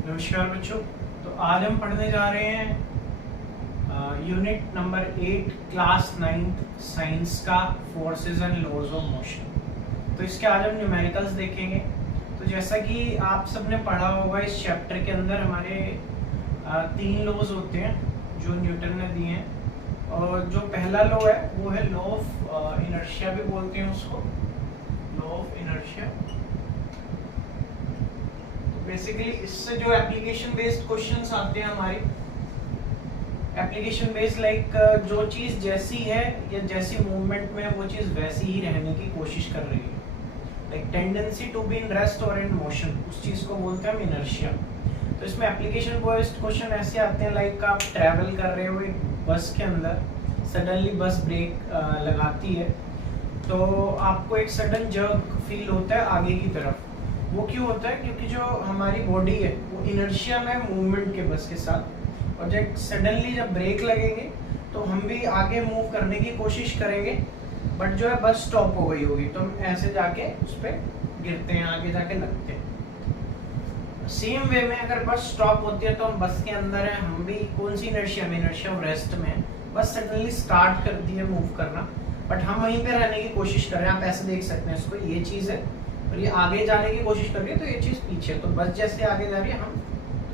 नमस्कार बच्चों। तो आज हम पढ़ने जा रहे हैं यूनिट नंबर 8 क्लास 9 साइंस का forces and laws of motion. तो इसके आज हम न्यूमेरिकल्स देखेंगे। तो जैसा कि आप सबने पढ़ा होगा, इस चैप्टर के अंदर हमारे 3 लॉज होते हैं जो न्यूटन ने दिए हैं। और जो पहला लॉ है वो है लॉ ऑफ इनर्शिया भी बोलते हैं उसको, लॉ ऑफ इनर्शिया। बेसिकली इससे जो एप्लीकेशन बेस्ड क्वेश्चंस आते हैं हमारे, एप्लीकेशन बेस्ड लाइक जो चीज जैसी है या जैसी मूवमेंट में वो चीज वैसी ही रहने की कोशिश कर रही है, like tendency to be in rest और इन मोशन, उस चीज को बोलते हैं हम इनर्शिया। तो इसमें एप्लीकेशन बेस्ड क्वेश्चन ऐसे आते हैं लाइक आप ट्रैवल कर रहे हो एक बस के अंदर, सडनली बस ब्रेक लगाती है तो आपको एक सडन जर्क फील होता है आगे की तरफ। वो क्यों होता है? क्योंकि जो हमारी बॉडी है वो इनर्शिया में मूवमेंट के बस के साथ, और जब सडनली जब ब्रेक लगेंगे तो हम भी आगे मूव करने की कोशिश करेंगे, बट जो है बस स्टॉप हो गई होगी तो हम ऐसे जाके उस पर गिरते हैं, आगे जाके लगते हैं। सेम वे में अगर बस स्टॉप होती है तो हम बस के अंदर हैं, हम भी कौन सी इनर्शिया में, इनर्शिया ऑफ रेस्ट में, बस सडनली स्टार्ट करती है मूव करना, बट हम वहीं पे रहने की कोशिश कर रहे हैं। आप ऐसे देख सकते हैं इसको, ये चीज़ है और ये आगे जाने की कोशिश कर रही है तो ये चीज पीछे, तो बस जैसे आगे जा रही है हम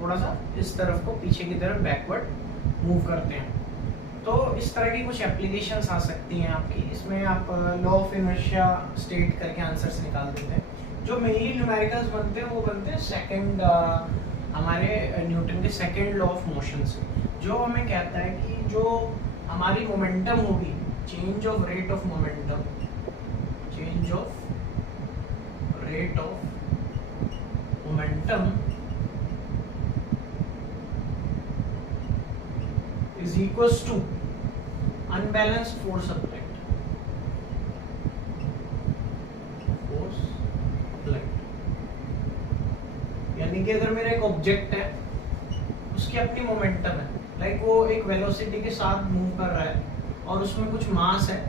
थोड़ा सा इस तरफ को पीछे की तरफ बैकवर्ड मूव करते हैं। तो इस तरह की कुछ एप्लीकेशंस आ सकती हैं आपकी। इसमें आप लॉ ऑफ इनर्शिया स्टेट करके आंसर्स निकाल देते हैं। जो मेनली न्यूमेरिकल्स बनते हैं वो बनते हैं सेकंड, हमारे न्यूटन के सेकंड लॉ ऑफ मोशन से, जो हमें कहता है कि जो हमारी मोमेंटम होगी, change of rate of momentum, change of rate of momentum is equals to unbalanced force applied, force applied। यानी कि अगर मेरा एक ऑब्जेक्ट है उसकी अपनी मोमेंटम है, लाइक वो एक वेलोसिटी के साथ मूव कर रहा है और उसमें कुछ मास है,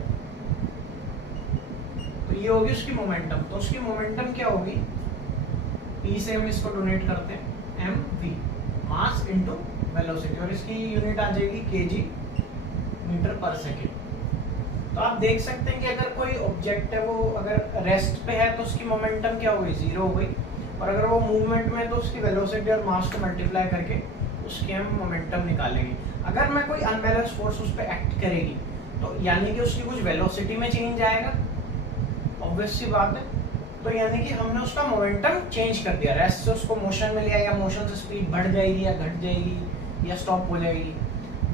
तो ये होगी उसकी मोमेंटम। तो उसकी मोमेंटम क्या होगी? P से हम इसको डोनेट करते हैं mv, मास इनटू वेलोसिटी, और इसकी यूनिट आ जाएगी kg मीटर पर सेकेंड। तो आप देख सकते हैं कि अगर कोई ऑब्जेक्ट है वो अगर रेस्ट पे है तो उसकी मोमेंटम क्या हो गई? 0 हो गई, और अगर वो मूवमेंट में है तो उसकी वेलोसिटी और मास को मल्टीप्लाई करके उसकी हम मोमेंटम निकालेंगे। अगर मैं कोई अनबैलेंस फोर्स उस पर एक्ट करेगी तो यानी कि उसकी कुछ वेलोसिटी में चेंज आएगा, ऑब्वियस सी बात है। तो यानी कि हमने उसका मोमेंटम चेंज कर दिया, रेस्ट से उसको मोशन में लिया, या मोशन से स्पीड बढ़ जाएगी या घट जाएगी या स्टॉप हो जाएगी।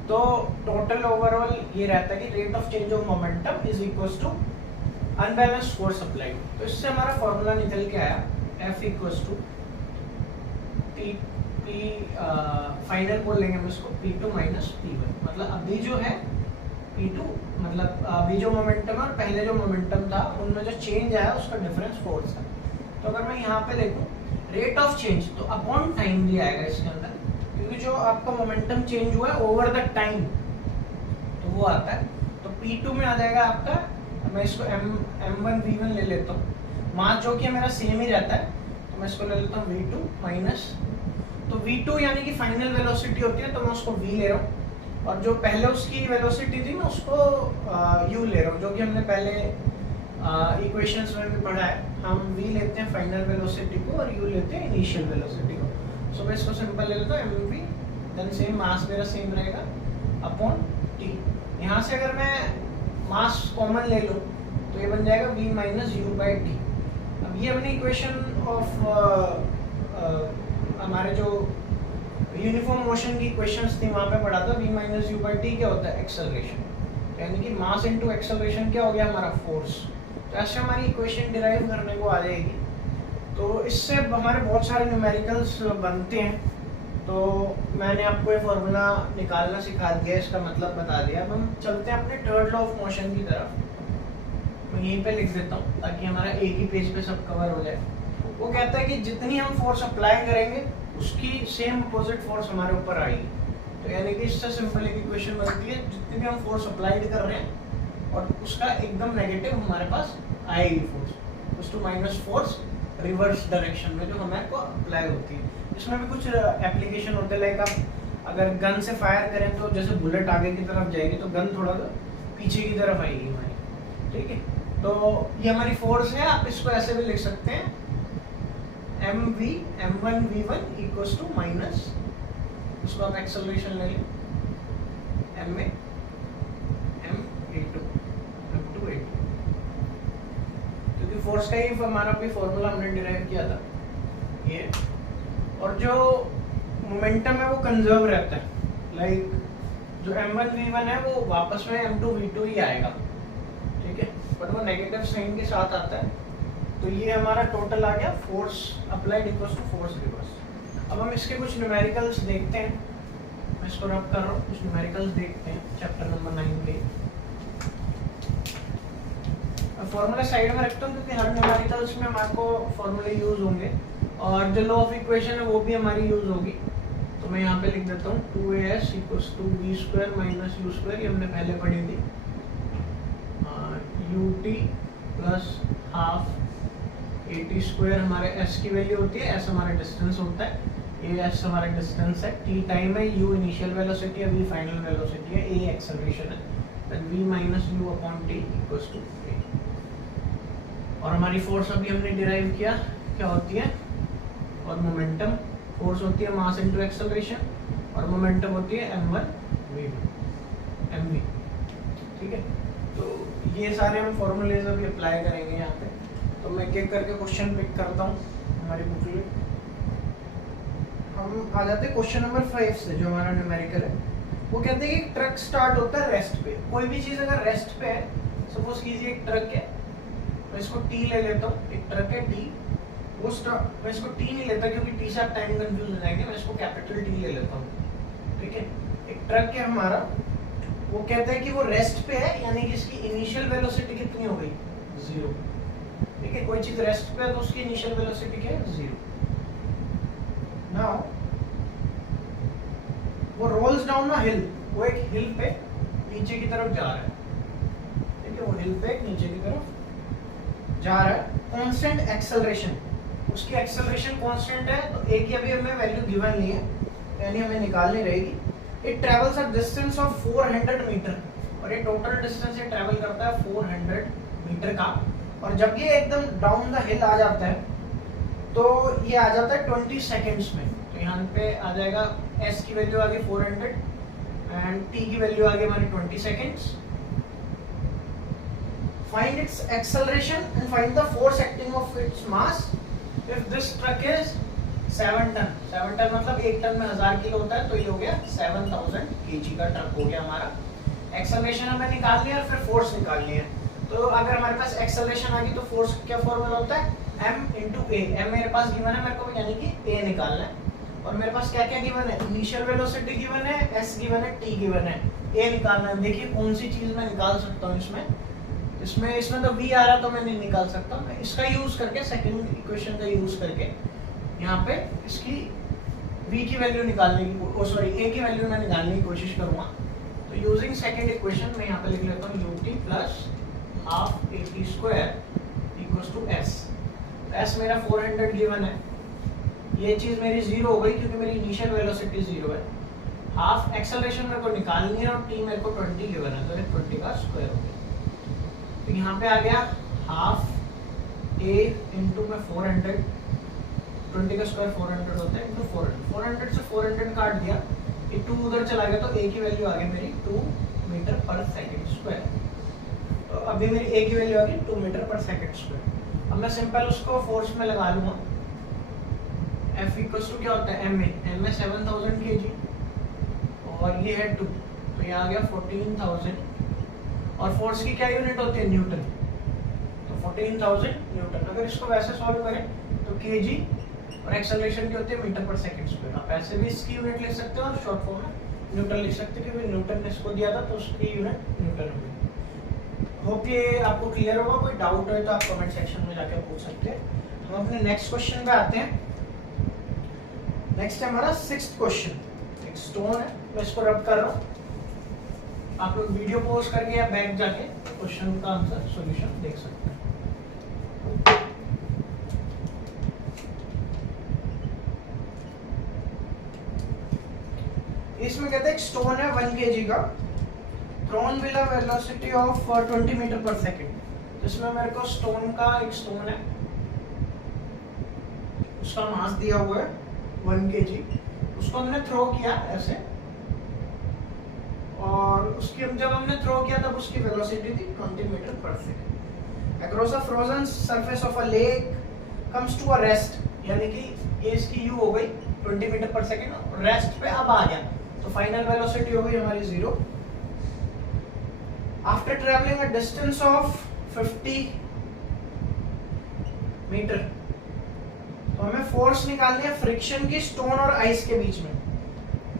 तो टोटल ओवरऑल ये रहता है कि rate of change of momentum is equals to unbalanced force applied. तो इससे हमारा फॉर्मूला निकल के आया F equals to P final बोल लेंगे हम इसको P2 माइनस P1। मतलब अभी जो है P2 मतलब अभी जो मोमेंटम है और पहले जो मोमेंटम था उनमें जो चेंज आया उसका डिफरेंस फोर्स है। तो अगर मैं यहाँ पे देखूँ रेट ऑफ चेंज, तो अपॉन टाइम भी आएगा इसके अंदर, क्योंकि जो आपका मोमेंटम चेंज हुआ है ओवर द टाइम तो वो आता है। तो P2 में आ जाएगा आपका, मैं इसको M1 V1 ले लेता हूँ, मास जो कि मेरा सेम ही रहता है तो मैं इसको ले लेता हूँ V2 माइनस, तो V2 यानी कि फाइनल वेलोसिटी होती है तो मैं उसको V ले रहा हूँ, और जो पहले उसकी वेलोसिटी थी मैं उसको u ले रहा हूँ, जो कि हमने पहले इक्वेशंस में भी पढ़ा है। हम v लेते हैं फाइनल वेलोसिटी को और u लेते हैं इनिशियल वेलोसिटी को। सो मैं इसको सिंपल ले लेता हूँ mv, देन सेम मास मेरा सेम रहेगा अपॉन t। यहाँ से अगर मैं मास कॉमन ले लूँ तो ये बन जाएगा v minus u by T. अब ये अपनी इक्वेशन ऑफ हमारे जो यूनिफॉर्म मोशन की क्वेश्चंस थी वहाँ पे पढ़ा था, v minus you by T क्या होता है? एक्सेलरेशन, यानी कि मास इनटू एक्सेलरेशन क्या हो गया हमारा? फोर्स। तो ऐसे हमारी इक्वेशन डिराइव करने को आ जाएगी। तो इससे हमारे बहुत सारे न्यूमेरिकल्स बनते हैं। तो मैंने आपको ये फॉर्मूला निकालना सिखा दिया, इसका मतलब बता दिया। अब हम चलते हैं अपने थर्ड लॉ ऑफ मोशन की तरफ। मैं यहीं पे लिख देता हूँ ताकि हमारा एक ही पेज पे सब कवर हो जाए। वो कहता है कि जितनी हम फोर्स अप्लाई करेंगे उसकी सेम अपोजिट फोर्स हमारे ऊपर आएगी। तो यानी कि इससे सिंपल एक इक्वेशन बनती है, जितनी भी हम फोर्स अप्लाइड कर रहे हैं और उसका एकदम नेगेटिव हमारे पास आएगी फोर्स, उस to minus force reverse direction में जो हमारे को अप्लाई होती है। इसमें भी कुछ एप्लीकेशन होते हैं, लाइक आप अगर गन से फायर करें तो जैसे बुलेट आगे की तरफ जाएगी तो गन थोड़ा सा पीछे की तरफ आएगी हमारी, ठीक है। तो ये हमारी फोर्स है, आप इसको ऐसे भी लिख सकते हैं mv m1v1 equals to minus, इसको आप एक्सेलरेशन ले लें ma m a2 m2 a2, क्योंकि फोर्स का ही हमारा भी फॉर्मूला हमने डिराइव किया था ये। और जो मोमेंटम है वो कंजर्व रहता है, लाइक जो m1v1 है वो वापस में m2v2 ही आएगा, ठीक है, बट वो नेगेटिव साइन के साथ आता है। तो ये हमारा टोटल आ गया force applied equals to force reverse. अब हम इसके कुछ न्यूमेरिकल्स देखते हैं, मैं इसको रब कर रहा हूँ, कुछ न्यूमेरिकल्स देखते हैं चैप्टर नंबर 9 के। फॉर्मूला साइड में रखता हूँ क्योंकि हर न्यूमेरिकल्स में हमारे को फॉर्मूले यूज होंगे और जो लॉ ऑफ इक्वेशन है वो भी हमारी यूज होगी। तो मैं यहाँ पे लिख देता हूँ 2as equals to v square minus u square, ये हमने पहले पढ़ी थी, ut plus half at square हमारे s की वैल्यू होती है, s हमारा डिस्टेंस होता है, ये s हमारा डिस्टेंस है, t टाइम है, u इनिशियल वेलोसिटी है, v फाइनल वेलोसिटी है, a एक्सेलरेशन है, then v minus u upon t equals to a। और हमारी फोर्स अभी हमने डिराइव किया क्या होती है, और मोमेंटम, फोर्स होती है मास इनटू एक्सेलरेशन और मोमेंटम होती है m1v1 mv, ठीक है। तो ये सारे हम फॉर्मूलेज अभी अप्लाई करेंगे यहाँ पे। तो मैं एक एक करके क्वेश्चन पिक करता हूँ हमारी बुकलेट। हम आ जाते हैं क्वेश्चन नंबर 5 से, जो हमारा न्यूमेरिकल है। वो कहते हैं कि ट्रक स्टार्ट होता है रेस्ट पे। कोई भी चीज़ अगर रेस्ट पे है, सपोज कीजिए एक ट्रक है, मैं इसको टी ले लेता हूँ, एक ट्रक है टी, वो मैं इसको टी नहीं लेता क्योंकि टी से आप टाइम कंफ्यूज हो जाएंगे, मैं इसको कैपिटल टी ले लेता हूँ, ठीक है। एक ट्रक है हमारा, वो कहता है कि वो रेस्ट पे है, यानी कि इसकी इनिशियल वेलोसिटी कितनी हो गई, 0, ठीक है। कोई चीज रेस्ट पे है तो उसकी इनिशियल वेलोसिटी क्या है, 0। नाउ वो रोल्स डाउन अ हिल, वो एक हिल पे नीचे की तरफ जा रहा है, ठीक है, वो हिल पे नीचे की तरफ जा रहा है, कांस्टेंट एक्सेलरेशन, उसकी एक्सेलरेशन कांस्टेंट है, तो एक की अभी हमें वैल्यू गिवन नहीं है, यानी हमें निकालनी रहेगी। It travels a distance of 400 metre, और ये टोटल डिस्टेंस ये ट्रेवल करता है 400 मीटर का। और जब ये एकदम डाउन द हिल आ जाता है तो ये आ जाता है 20 सेकेंड्स में। तो यहाँ पे आ जाएगा s की वैल्यू आ गई 400 एंड t की वैल्यू आ गई हमारी 20 seconds. Find its acceleration and find the force acting of its mass if this truck is 7 ton. 7 ton मतलब 1 टन में 1000 किलो होता है, तो ये हो गया 7000 kg का ट्रक हो गया हमारा। एक्सेलरेशन हमें निकालनी है और फिर फोर्स निकालनी है। तो अगर हमारे पास एक्सेलरेशन आ गई तो फोर्स क्या फॉर्मूला होता है, m into a। m मेरे पास गिवन है, मेरे को यानी कि a निकालना है। और मेरे पास क्या क्या गिवन है, इनिशियल वेलोसिटी गिवन है, s गिवन है, t गिवन है, a निकालना है। देखिए कौन सी चीज मैं निकाल सकता हूँ इसमें तो v आ रहा तो मैं नहीं निकाल सकता। मैं इसका यूज करके, सेकंड इक्वेशन का यूज करके यहाँ पे इसकी v की वैल्यू निकालने की, a की वैल्यू मैं निकालने की कोशिश करूंगा। तो यूजिंग सेकंड इक्वेशन में यहाँ पे लिख लेता हूँ ut plus half at square equals to s। s मेरा 400 गिवन है, ये चीज मेरी 0 हो गई क्योंकि मेरी इनिशियल वेलोसिटी 0 है। हाफ एक्सेलरेशन मेरे को निकालनी है और t मेरे को 20 गिवन है, तो ये 20 का स्क्वायर हो गया। तो यहाँ पे आ गया हाफ a इंटू में 400, 20 का स्क्वायर 400 होता है, इंटू 400 से 400 काट दिया, ये 2 उधर चला गया, तो a की वैल्यू आ गई मेरी 2 मीटर पर सेकेंड स्क्वायर। तो अभी मेरी a की वैल्यू आ गई 2 मीटर पर सेकेंड स्क्वायर। अब मैं सिंपल उसको फोर्स में लगा लूंगा। F इक्वल्स टू क्या होता है, m 7000 kg और ये है 2, तो ये आ गया 14000। और फोर्स की क्या यूनिट होती है, न्यूटन, तो 14000 न्यूटन। अगर इसको वैसे सॉल्व करें तो kg और एक्सेलरेशन की होती है मीटर पर सेकंड स्क्वायर। आप ऐसे भी इसकी यूनिट लिख सकते हो और शॉर्ट फॉर्म में न्यूटन लिख सकते हैं क्योंकि न्यूटन ने इसको दिया था तो उसकी यूनिट न्यूटन होगी। होप ये आपको क्लियर होगा। कोई डाउट है तो आप कमेंट सेक्शन में जाकर पूछ सकते हैं। हम अपने नेक्स्ट क्वेश्चन पे आते हैं। नेक्स्ट है हमारा 6th क्वेश्चन। एक स्टोन है, मैं इसको रब कर रहा हूँ। आप लोग वीडियो पॉज करके या बैक जाके क्वेश्चन का आंसर सॉल्यूशन देख सकते हैं। इसमें कहते हैं स्टोन है 1 kg का, thrown with a velocity of 20 metre per second. तो इसमें मेरे को स्टोन का एक स्टोन है, उसका मास दिया हुआ है 1 kg, उसको हमने थ्रो किया ऐसे, और उसकी जब हमने थ्रो किया तब उसकी वेलोसिटी थी 20 metre per second. Across a frozen surface of a lake comes to a rest, यानी कि ये इसकी यू हो गई 20 मीटर पर सेकेंड, रेस्ट पे अब आ गया, तो फाइनल वेलोसिटी हो गई हमारी 0। After travelling a distance of 50 metre, तो हमें फोर्स निकालनी है फ्रिक्शन की स्टोन और आइस के बीच में।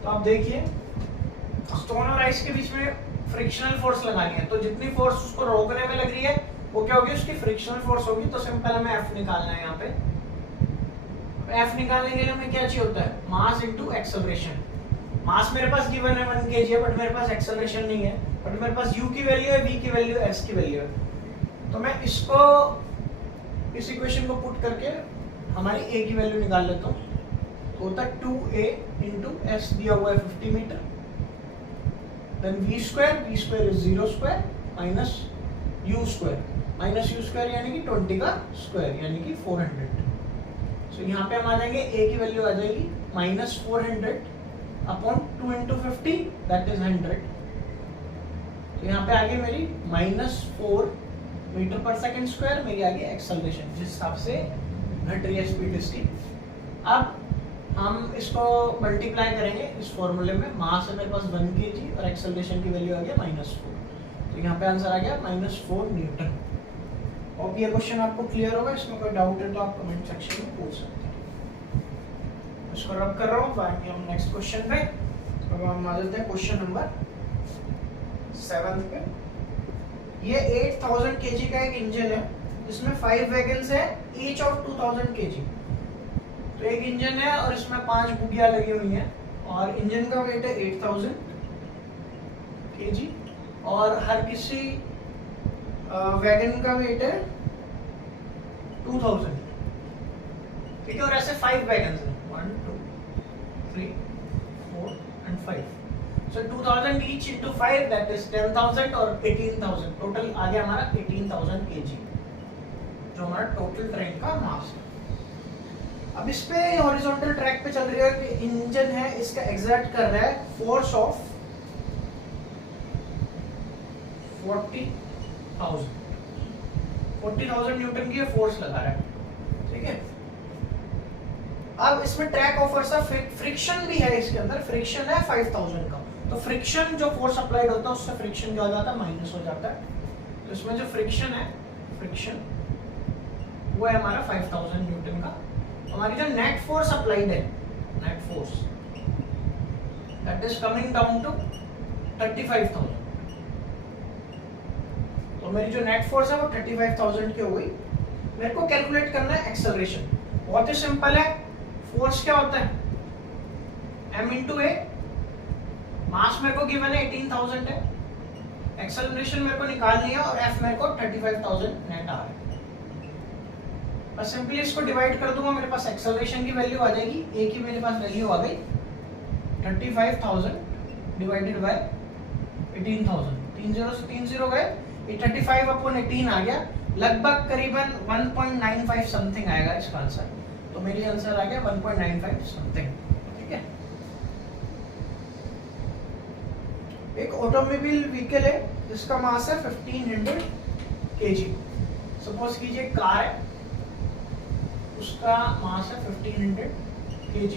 तो आप देखिए स्टोन और आइस के बीच में फ्रिक्शनल फोर्स लगानी है, तो जितनी फोर्स उसको रोकने में लग रही है वो क्या होगी, उसकी फ्रिक्शनल फोर्स होगी। तो सिंपल हमें एफ निकालना है। यहाँ पे एफ निकालने के लिए हमें क्या चाहिए होता है, मास इनटू एक्सेलरेशन। मास मेरे पास गिवन है 1 kg है, बट मेरे पास एक्सेलरेशन नहीं है, बट मेरे पास u की वैल्यू है, v की वैल्यू है, s की वैल्यू है। तो मैं इसको इस इक्वेशन को पुट करके हमारी a की वैल्यू निकाल लेता हूँ। होता है 2a इंटू s दिया हुआ है 50 metre, then v square is 0 square minus u square यानी कि 20 का स्क्वायर यानी कि 400। सो यहाँ पे हम आ जाएंगे, a की वैल्यू आ जाएगी minus 400 upon 2 into 50 that is 100। तो यहाँ पे आ गई मेरी -4 मीटर पर सेकेंड स्क्वायर, मेरी आ गई एक्सेलरेशन जिस हिसाब से घट रही है स्पीड इसकी। अब हम इसको मल्टीप्लाई करेंगे इस फॉर्मूले में, मास है मेरे पास 1 kg और एक्सेलरेशन की वैल्यू आ गया -4, तो यहाँ पे आंसर आ गया -4 न्यूटन। और ये क्वेश्चन आपको क्लियर होगा, इसमें कोई डाउट है तो आप कमेंट सेक्शन में पूछ सकते हैं। इसको रब कर रहा हूँ, बाकी हम नेक्स्ट क्वेश्चन पे। अब हम आ जाते हैं क्वेश्चन नंबर 7 पे। ये 8000 kg का एक इंजन है, इसमें 5 वैगन्स है, ईच ऑफ 2000 kg। तो एक इंजन है और इसमें 5 बुगियां लगी हुई हैं, और इंजन का वेट है 8000 kg, और हर किसी वैगन का वेट है 2000, ठीक है। और ऐसे 5 वैगन्स हैं, 1 2 3 4 and 5, so 2000 each into 5 that is 10,000 और 18,000, टोटल आ गया हमारा 18,000 kg, जो हमारा टोटल ट्रेन का मास है। अब इस पे हॉरिजॉन्टल ट्रैक पे चल रही है कि इंजन है, इसका एग्जर्ट कर रहा है फोर्स ऑफ 40,000 न्यूटन की फोर्स लगा रहा है, ठीक है। अब इसमें ट्रैक ऑफर्स अ फ्रिक्शन भी है, इसके अंदर फ्रिक्शन है 5000 का, तो फ्रिक्शन जो फोर्स अप्लाइड होता है उससे फ्रिक्शन क्या हो जाता है, माइनस हो जाता है। तो इसमें जो फ्रिक्शन है, फ्रिक्शन वो है हमारा 5000 न्यूटन का। हमारी जो नेट फोर्स अप्लाइड है, net force that is coming down to 35,000। तो मेरी जो नेट फोर्स है वो 35,000 की हो गई। मेरे को कैलकुलेट करना है एक्सेलरेशन, बहुत ही सिंपल है। फोर्स क्या होता है, m इंटू ए, मास मेरे को गिवन है 18,000 है, एक्सेलरेशन मेरे को निकालनी है, और f मेरे को 35,000 नेट आ रहा है। बस सिंपली इसको डिवाइड कर दूंगा, मेरे पास एक्सेलरेशन की वैल्यू आ जाएगी, a की मेरे पास वैल्यू आ गई 35,000 डिवाइडेड बाय 18,000, 3 0 से 3 0 गए, ये 35 अपॉन 18 आ गया, लगभग करीबन 1.95 समथिंग आएगा इसका आंसर। तो मेरी आंसर आ गया 1.95 समथिंग, ठीक है। एक ऑटोमोबाइल व्हीकल है जिसका मास है 1500 kg। सपोज कीजिए कार है, उसका मास है 1500 kg।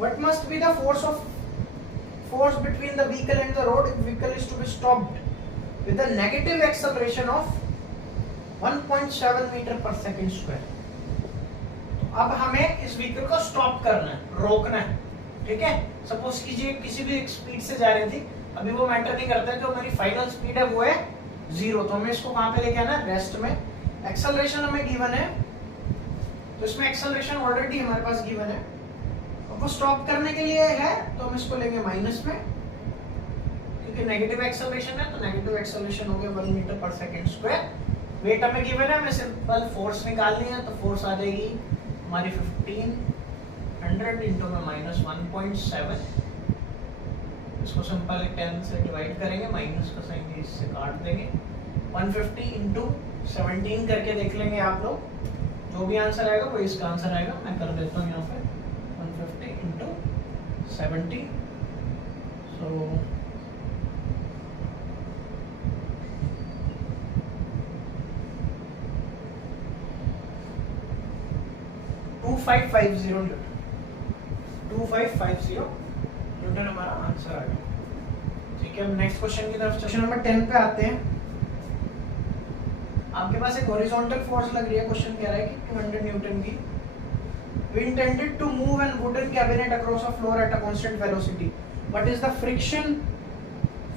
What must be the force between the vehicle and the road if vehicle is to be stopped with a negative acceleration of 1.7 metre per second square. तो अब हमें इस व्हीकल को stop करना है, रोकना है, ठीक है। सपोज कीजिए किसी भी स्पीड से जा रही थी, अभी वो मैटर नहीं करता है, जो मेरी फाइनल स्पीड है वो है 0, तो हमें इसको कहाँ पे लेके आना है, रेस्ट में। एक्सेलरेशन हमें गिवन है, तो इसमें एक्सेलरेशन ऑलरेडी हमारे पास गिवन है, वो स्टॉप करने के लिए है, तो हम इसको लेंगे माइनस में, क्योंकि नेगेटिव एक्सेलरेशन है, तो नेगेटिव एक्सेलरेशन हो गया 1 metre per second square. Wait हमें गिवन है, हमें सिंपल फोर्स निकालनी है, तो फोर्स आ जाएगी हमारी 1500 इंटू में -1.7 इसको सिंपल 10 से डिवाइड करेंगे, माइनस का साइन इससे काट देंगे। 150 इंटू 17 करके देख लेंगे आप लोग, जो भी आंसर आएगा वो इसका आंसर आएगा। मैं कर देता हूँ यहाँ पे 150 इंटू 70, सो 2550 न्यूटन, 2550 न्यूटन हमारा आंसर आ गया। ठीक है, अब नेक्स्ट क्वेश्चन की तरफ, क्वेश्चन नंबर 10 पे आते हैं। आपके पास एक हॉरिजॉन्टल फोर्स लग रही है, क्वेश्चन कह रहा है कि 200 न्यूटन की। We intended to move an wooden cabinet across a floor at a constant velocity. What is the friction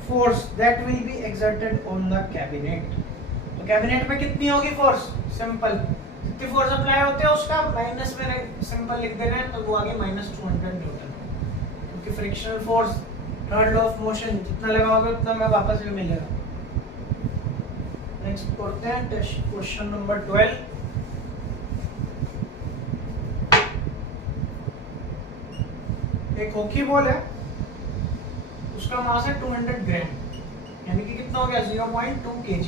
force that will be exerted on the cabinet? तो कैबिनेट पे कितनी होगी फोर्स? सिंपल, जितनी फोर्स अप्लाई होते हैं उसका minus में simple लिख देना है, तो वो आगे -200 न्यूटन, क्योंकि frictional force third law of motion जितना लगाओगे उतना मैं वापस भी मिलेगा। नेक्स्ट करते हैं क्वेश्चन नंबर 12। एक हॉकी बॉल है, उसका मास है 200 ग्राम, यानी कि कितना हो गया 0.2 kg।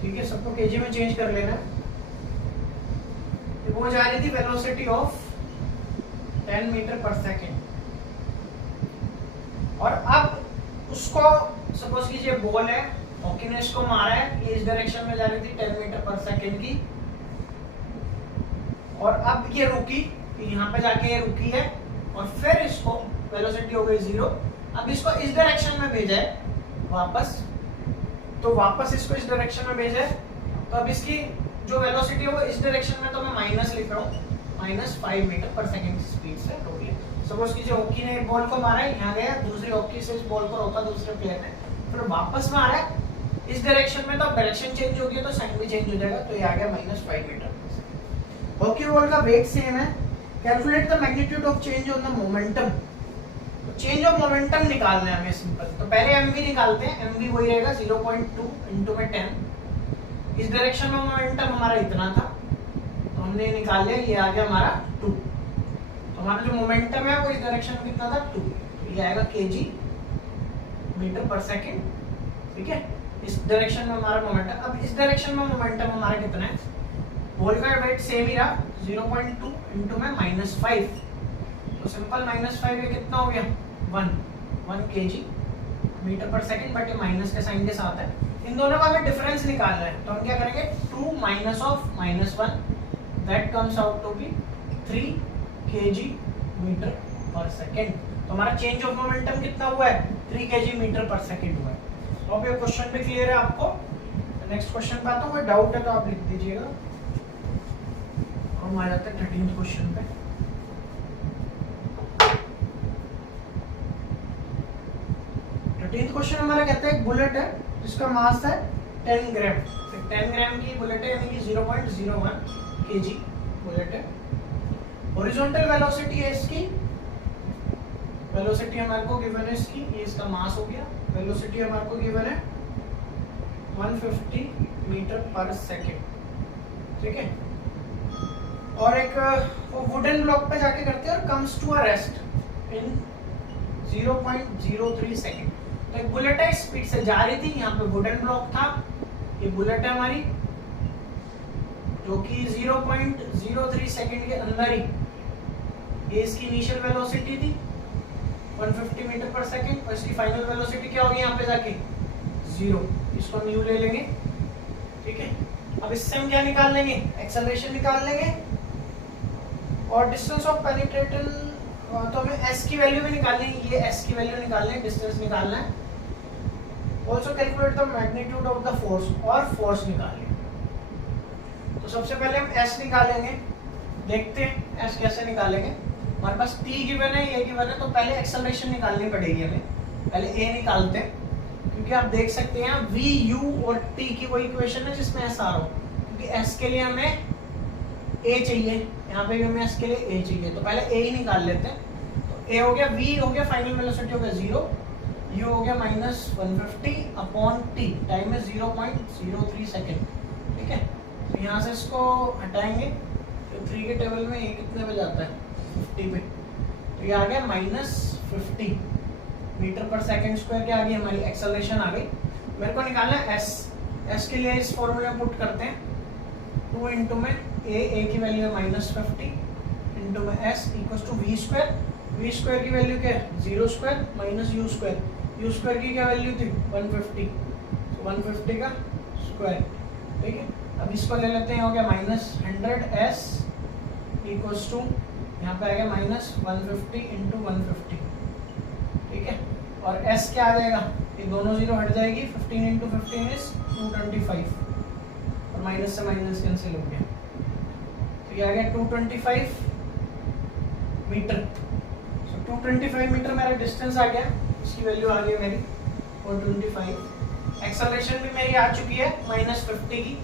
ठीक है, सबको kg में चेंज कर लेना है। वो जा रही थी velocity of 10 metre per second, और अब उसको सपोज कीजिए बॉल है, हॉकी ने इसको मारा है, ये इस डायरेक्शन में जा रही थी 10 मीटर पर सेकेंड की, और अब ये रुकी, यहाँ पे जाके ये रुकी है, और फिर इसको वेलोसिटी हो गई 0। अब इसको इस डायरेक्शन में भेजा है वापस, तो वापस इसको इस डायरेक्शन में भेजा है, तो अब इसकी जो वेलोसिटी है वो इस डायरेक्शन में, तो मैं माइनस लिख रहा हूँ, -5 मीटर पर सेकेंड की स्पीड से रोकी। सपोज कीजिए हॉकी ने बॉल को मारा है, यहाँ गया, दूसरी हॉकी से इस बॉल को रोका दूसरे प्लेयर ने, फिर वापस में आ रहा है इस डायरेक्शन में, तो अब डायरेक्शन चेंज होगी तो साइन भी चेंज हो जाएगा, तो ये आ गया -5 मीटर। हॉकी बॉल का वेट सेम है। Calculate the magnitude of change on the momentum. तो चेंज ऑफ मोमेंटम निकालना है हमें सिंपल, तो पहले mv निकालते हैं। mv वही रहेगा 0.2 इंटू में 10। इस डायरेक्शन में मोमेंटम हमारा इतना था, तो हमने निकाल लिया, ये आ गया हमारा 2। तो हमारा जो मोमेंटम है वो इस डायरेक्शन में कितना था 2, तो ये आएगा kg मीटर पर सेकेंड। ठीक है, इस डायरेक्शन में हमारा मोमेंटम, अब इस डायरेक्शन में मोमेंटम हमारा कितना है, बॉल का वेट सेम ही रहा 0.2 इंटू में -5, तो सिंपल -5 ये कितना हो गया 1 kg metre per second, but ये माइनस के साइन के साथ है। इन दोनों का हमें डिफरेंस निकालना है, तो हम क्या करेंगे 2 minus of -1, that comes out to be 3 kg metre per second. तो हमारा चेंज ऑफ मोमेंटम कितना हुआ है 3 kg मीटर पर सेकेंड हुआ है। तो अब ये क्वेश्चन भी क्लियर है आपको। नेक्स्ट क्वेश्चन पे आता हूँ, कोई डाउट है तो आप लिख दीजिएगा। हम आ जाते हैं 13th क्वेश्चन पे। क्वेश्चन हमारा कहता है एक बुलेट है जिसका मास है 10 ग्राम। 10 ग्राम की बुलेट है, यानी कि 0.01 kg बुलेट है। हॉरिजॉन्टल वेलोसिटी है इसकी, वेलोसिटी हमारे को गिवन है इसकी, ये इसका मास हो गया। वेलोसिटी हमारे को गिवन है 150 मीटर पर सेकेंड। ठीक है, और एक वो वुडन ब्लॉक पे जाके करते हैं और comes to a rest in 0.03 second. तो एक बुलेट है, स्पीड से जा रही थी, यहाँ पे वुडन ब्लॉक था, ये बुलेट है हमारी, जो कि 0.03 सेकेंड के अंदर ही, ये इसकी इनिशियल वेलोसिटी थी 150 मीटर पर सेकेंड, और इसकी फाइनल वेलोसिटी क्या होगी यहाँ पे जाके 0। इसको न्यू ले लेंगे। ठीक है, अब इससे हम क्या निकाल लेंगे, एक्सेलरेशन निकाल लेंगे, और डिस्टेंस ऑफ पेनिट्रेशन, तो हमें s की वैल्यू भी निकालनी है, ये s की वैल्यू निकालनी है, डिस्टेंस निकालना है। Also calculate the magnitude of the force, और फोर्स निकालिए। तो सबसे पहले हम s निकालेंगे, देखते हैं s कैसे निकालेंगे। हमारे पास t गिवन है, ये गिवन है, तो पहले एक्सेलरेशन निकालनी पड़ेगी हमें। पहले a निकालते हैं, क्योंकि आप देख सकते हैं v u और t की कोई इक्वेशन है जिसमें s आ रहा हो, क्योंकि s के लिए हमें a चाहिए, यहाँ पे भी हमें s के लिए a चाहिए, तो पहले a ही निकाल लेते हैं। तो a हो गया, v हो गया, फाइनल वेलोसिटी हो गया 0, u हो गया -150 अपॉन t, टाइम है 0.03 सेकेंड। ठीक है, तो यहाँ से इसको हटाएंगे, तो 3 के टेबल में ये कितने पे जाता है 50 पे, तो ये आ गया -50 मीटर पर सेकंड स्क्वायर क्या आ गई हमारी एक्सेलरेशन आ गई। मेरे को निकालना है एस के लिए इस फॉर्मूले में पुट करते हैं 2 इंटू में ए की वैल्यू है -50 इंटू में S equals to V square की वैल्यू क्या है 0 स्क्वायर माइनस यू स्क्वायर की क्या वैल्यू थी 150, तो 150 का स्क्वायर, ठीक है। अब इसको ले लेते हैं, हो गया -100 एस इक्वल्स टू यहाँ पे आएगा -150 इंटू 150, ठीक है। और s क्या आ जाएगा, ये दोनों जीरो हट जाएगी, 15 इंटू 15 इज 225 और माइनस से माइनस कैंसिल हो गया, तो ये आ गया 225 मीटर। सो 225 मीटर मेरा डिस्टेंस आ गया, इसकी वैल्यू आ गई मेरी 425। एक्सेलरेशन भी मेरी आ चुकी है -50 की।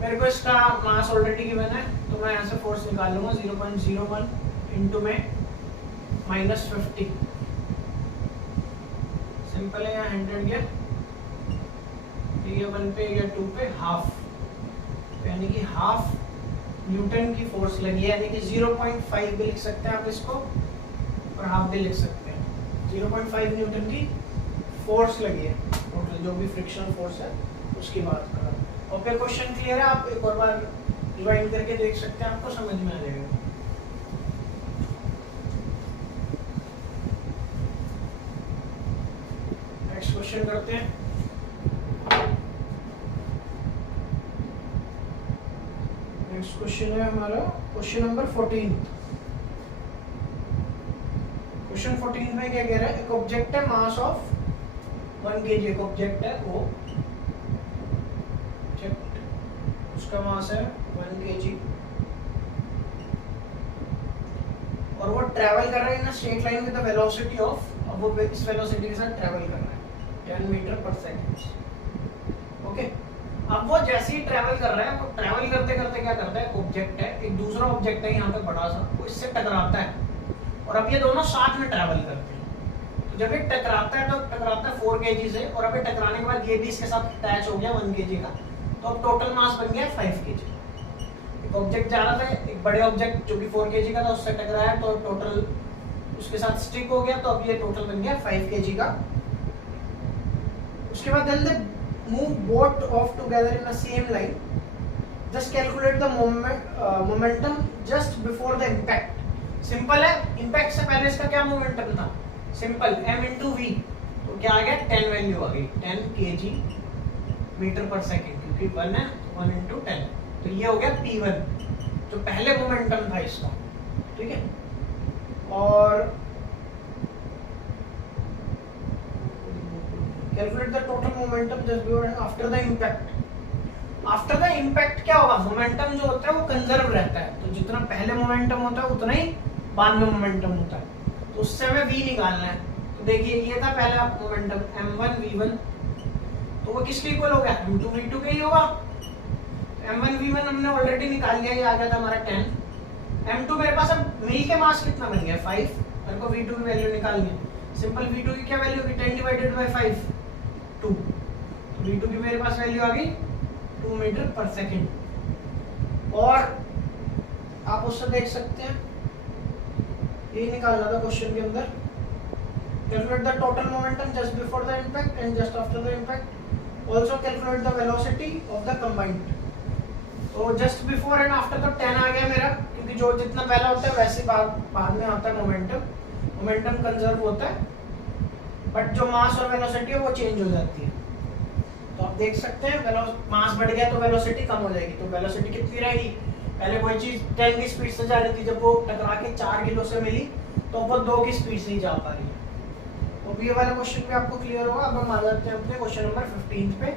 मेरे को इसका मास ऑलरेडी गिवन है, तो मैं यहाँ से फोर्स निकाल लूंगा 0.01 इंटू में -50, सिंपल है। यहाँ 100 गया, ये 1 पे या 2 पे हाफ, तो यानी कि हाफ न्यूटन की फोर्स लगी है, यानी कि 0.5 भी लिख सकते हैं आप इसको और हाफ भी लिख सकते हैं। 0.5 न्यूटन की फोर्स लगी है टोटल, जो भी फ्रिक्शनल फोर्स है उसकी बात कर रहा हूँ। और फिर क्वेश्चन क्लियर है, आप एक और बार रिवाइंड करके देख सकते हैं, आपको समझ में आ जाएगा। नेक्स्ट क्वेश्चन करते हैं। नेक्स्ट क्वेश्चन है हमारा क्वेश्चन नंबर 14। क्वेश्चन 14 में क्या कह रहा है, एक ऑब्जेक्ट है मास ऑफ 1 kg, एक ऑब्जेक्ट है वो उसका मास है 1 kg और वो ट्रैवल कर रहा है in straight line with the velocity of, अब वो इस वेलोसिटी के साथ ट्रैवल कर रहा है 10 मीटर पर सेकंड, ओके। अब वो जैसे ही ट्रैवल कर रहा है, वो ट्रैवल करते करते क्या करता है, ऑब्जेक्ट है, एक दूसरा ऑब्जेक्ट है यहाँ पे बड़ा सा, वो इससे टकराता है और अब ये दोनों साथ में ट्रैवल करते हैं। तो जब ये टकराता है तो टकराता है 4 kg से, और अब ये टकराने के बाद ये भी इसके साथ अटैच हो गया 1 kg का, तो अब टोटल मास बन गया 5 kg। एक ऑब्जेक्ट जा रहा था, एक बड़े ऑब्जेक्ट जो कि 4 kg का था उससे टकराया, तो टोटल उसके साथ स्टिक हो गया, तो अब ये टोटल बन गया 5 kg का। उसके बाद then they move both off together in the same line. Just calculate the momentum just before the impact. Simple है, इम्पैक्ट से पहले इसका क्या मोमेंटम था, सिंपल m into v, तो क्या आ गया 10 वैल्यू आ गई 10 kg मीटर पर सेकंड, क्योंकि 1 है 1 into 10, तो ये हो गया p1 जो पहले मोमेंटम था इसका, ठीक है। और calculate the total momentum just before and after the impact. After the impact क्या होगा, मोमेंटम जो होता है वो कंजर्व रहता है, तो जितना पहले मोमेंटम होता है उतना ही बाद में मोमेंटम होता है, तो उससे हमें v निकालना है। तो देखिए ये था पहला मोमेंटम m1 v1, तो वो किसके इक्वल हो गया, m2 v2 के ही होगा। m1 v1 हमने ऑलरेडी निकाल लिया, ये आ गया था हमारा 10। m2 मेरे पास अब मिल के मास कितना बन गया 5, मेरे को v2 की वैल्यू निकालनी है। सिंपल v2 की क्या वैल्यू होगी 10 डिवाइडेड बाय 5 2, तो v2 की मेरे पास वैल्यू आ गई 2 मीटर पर सेकंड। और आप उससे देख सकते हैं, ये निकालना था क्वेश्चन के अंदर, calculate the total momentum just before the impact and just after the impact, also calculate the velocity of the combined. तो जस्ट बिफोर एंड आफ्टर तो 10 आ गया मेरा, क्योंकि जो जितना पहला होता है वैसे बाद में आता है मोमेंटम कंजर्व होता है, बट जो मास और वेलोसिटी है वो चेंज हो जाती है। तो आप देख सकते हैं मास बढ़ गया तो वेलोसिटी कम हो जाएगी, तो वेलोसिटी कितनी रहेगी, पहले कोई चीज 10 की स्पीड से जा रही थी, जब वो टकरा के 4 किलो से मिली तो वो 2 की स्पीड से ही जा पा रही है। तो ये वाला क्वेश्चन भी आपको क्लियर होगा। अब हम आ जाते हैं अपने क्वेश्चन नंबर 15 पे।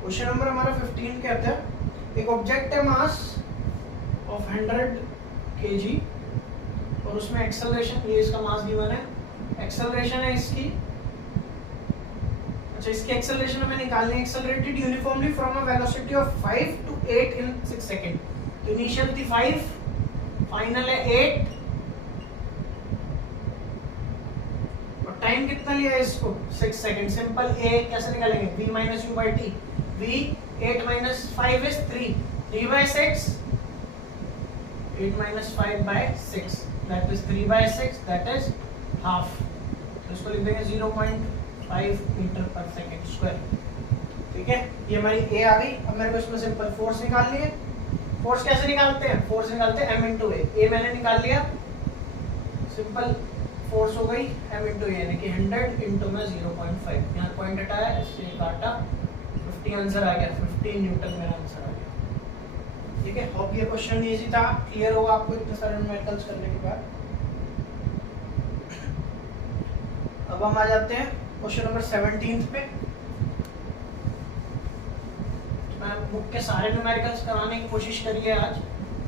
क्वेश्चन नंबर हमारा 15 कहता है, एक ऑब्जेक्ट है मास ऑफ 100 kg और उसमें एक्सेलरेशन, ये इसका मास गिवन है, एक्सेलरेशन है इसकी, अच्छा इसकी एक्सेलरेशन हमें निकालनी है। Accelerated uniformly from a velocity of 5 to 8 in 6 second, तो इनिशियल थी 5, फाइनल है 8, और टाइम कितना लिया है इसको 6 सेकंड। सिंपल a कैसे निकालेंगे, v - u/t, v 8 minus 5 is 3 by 6, 8 minus 5 by 6 that is 3 by 6 that is half, तो इसको लिख देंगे 0.5 मीटर पर सेकेंड स्क्वायर। ठीक है, ये हमारी a आ गई। अब मेरे को इसमें सिंपल फोर्स निकालनी है। फोर्स कैसे निकालते हैं? फोर्स निकालते हैं m into a मैंने निकाल लिया, सिंपल फोर्स हो गई m into a यानी कि 100 into में 0.5, यहाँ पॉइंट हटाया, इससे काटा, 50 आंसर आ गया, 15 न्यूटन मेरा आंसर आ गया। ठीक है, होप ये क्वेश्चन इजी था, क्लियर होगा आपको इतने सारे न्यूमेरिकल्स करने के बाद। अब हम आ जाते हैं क्वेश्चन नंबर 17 पे। मैं बुक के सारे न्यूमेरिकल्स कराने की कोशिश करिए आज,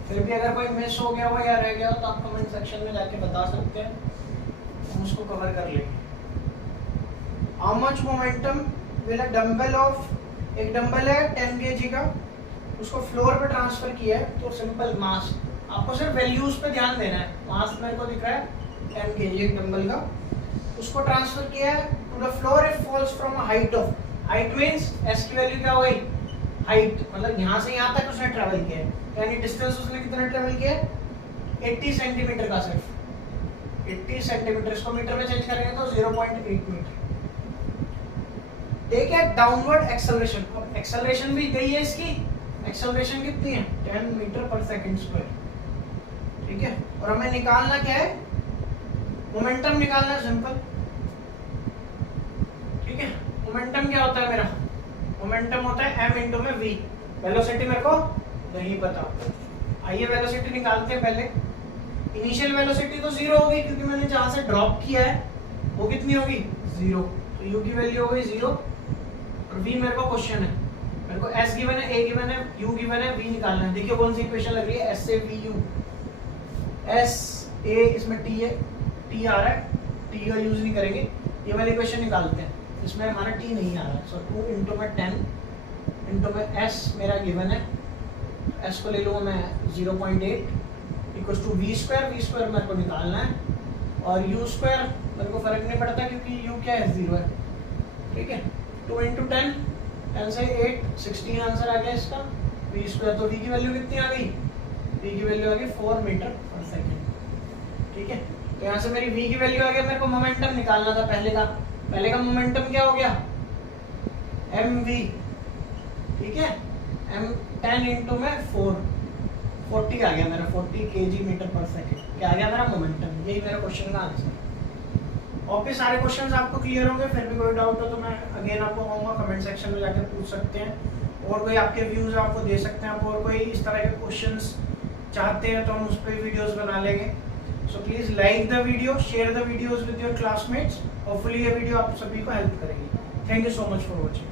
फिर भी अगर कोई मिस हो गया हो या रह गया हो तो आप कमेंट सेक्शन में जाके बता सकते हैं, हम उसको कवर कर लेंगे। How much momentum will a dumbbell of, एक डंबल है 10 kg का, उसको फ्लोर पे ट्रांसफर किया है, तो सिंपल मास, आपको सिर्फ वैल्यूज पे ध्यान देना है। मास मेरे को दिख रहा है 10 kg एक डंबल का, उसको ट्रांसफर किया है to the floor if falls from a height of, height means s की वैल्यू क्या हो गई, हाइट मतलब यहाँ से यहाँ तक उसने ट्रैवल किया है, यानी डिस्टेंस उसने कितना ट्रैवल किया है 80 सेंटीमीटर का, सिर्फ 80 सेंटीमीटर। इसको मीटर में चेंज करेंगे तो 0.8 मीटर। टेक है डाउनवर्ड एक्सेलरेशन, अब एक्सेलरेशन भी गई है इसकी, एक्सेलरेशन कितनी है 10 मीटर पर सेकंड स्क्वायर। ठीक है, और हमें निकालना क्या है, मोमेंटम निकालना है सिंपल। ठीक है, मोमेंटम क्या होता है मेरा, मोमेंटम होता है m इंटू में v, वेलोसिटी मेरे को नहीं पता। आइए वेलोसिटी निकालते हैं पहले। इनिशियल वेलोसिटी तो 0 होगी क्योंकि मैंने जहां से ड्रॉप किया है वो कितनी होगी 0, तो u की वैल्यू हो गई 0, और v मेरे को क्वेश्चन है, मेरे को s गिवन है, a गिवन है, u गिवन है, v निकालना है। देखिए कौन सी इक्वेशन लग रही है, s से v u, s a इसमें t है, t आ रहा है, t का यूज नहीं करेंगे, ये वाली इक्वेशन निकालते हैं। इसमें हमारा t नहीं आ रहा है, सो 2 इंटू में 10 इंटू में s मेरा गिवन है, s को ले लूँगा मैं 0.8 इक्वल्स टू v स्क्वायर मेरे को निकालना है, और u स्क्वायर मेरे को फर्क नहीं पड़ता क्योंकि u क्या है 0 है। ठीक है, 2 इंटू 10, 10 से 8, 16 आंसर आ गया इसका, v स्क्वायर, तो v की वैल्यू कितनी आ गई, v की वैल्यू आ गई 4 मीटर पर सेकेंड। ठीक है, तो यहाँ से मेरी v की वैल्यू आ गई, मेरे को मोमेंटम निकालना था पहले का मोमेंटम क्या हो गया mv। ठीक है, m 10 इंटू में 40 आ गया मेरा, 40 kg मीटर पर सेकेंड, क्या आ गया मेरा मोमेंटम। यही मेरा क्वेश्चन का आंसर। और सारे क्वेश्चंस आपको क्लियर होंगे, फिर भी कोई डाउट हो तो मैं अगेन आपको कहूँगा कमेंट सेक्शन में जाकर पूछ सकते हैं, और कोई आपके व्यूज आपको दे सकते हैं, आप और कोई इस तरह के क्वेश्चंस चाहते हैं तो हम उस पर वीडियोस बना लेंगे। So please like the video, share the videos with your classmates, hopefully ये वीडियो आप सभी को हेल्प करेगी। Thank you so much for watching.